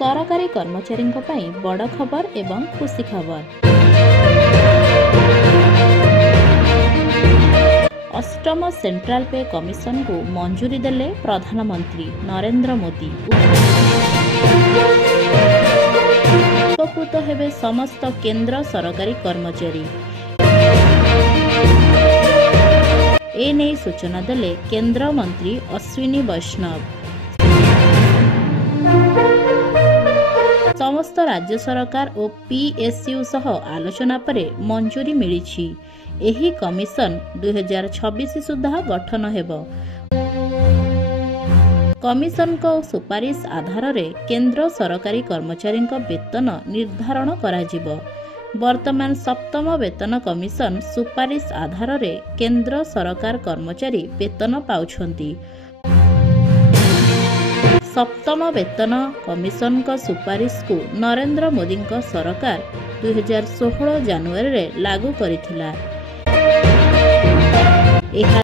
सरकारी कर्मचारी बड़ खबर एवं खुशी खबर। अष्टम सेंट्रल पे कमिशन को मंजूरी देले प्रधानमंत्री नरेंद्र मोदी। उपकृत हेबे समस्त केंद्र सरकारी कर्मचारी। एने सूचना देले केंद्र मंत्री अश्विनी वैष्णव। समस्त राज्य सरकार और पीएसयू सह आलोचना परे मंजूरी मिली। एही कमिशन 2026 सुधा गठन हेब। कमिशन को सुपारिश आधार रे केंद्र सरकारी कर्मचारी वेतन निर्धारण कराजिबो। वर्तमान सप्तम वेतन कमिशन सुपारिश आधार रे केंद्र सरकार कर्मचारी वेतन पाउछंती। सप्तम वेतन कमिशन का सुपारिश को नरेंद्र मोदी सरकार 2016 जनवरी रे लागू करिथिला।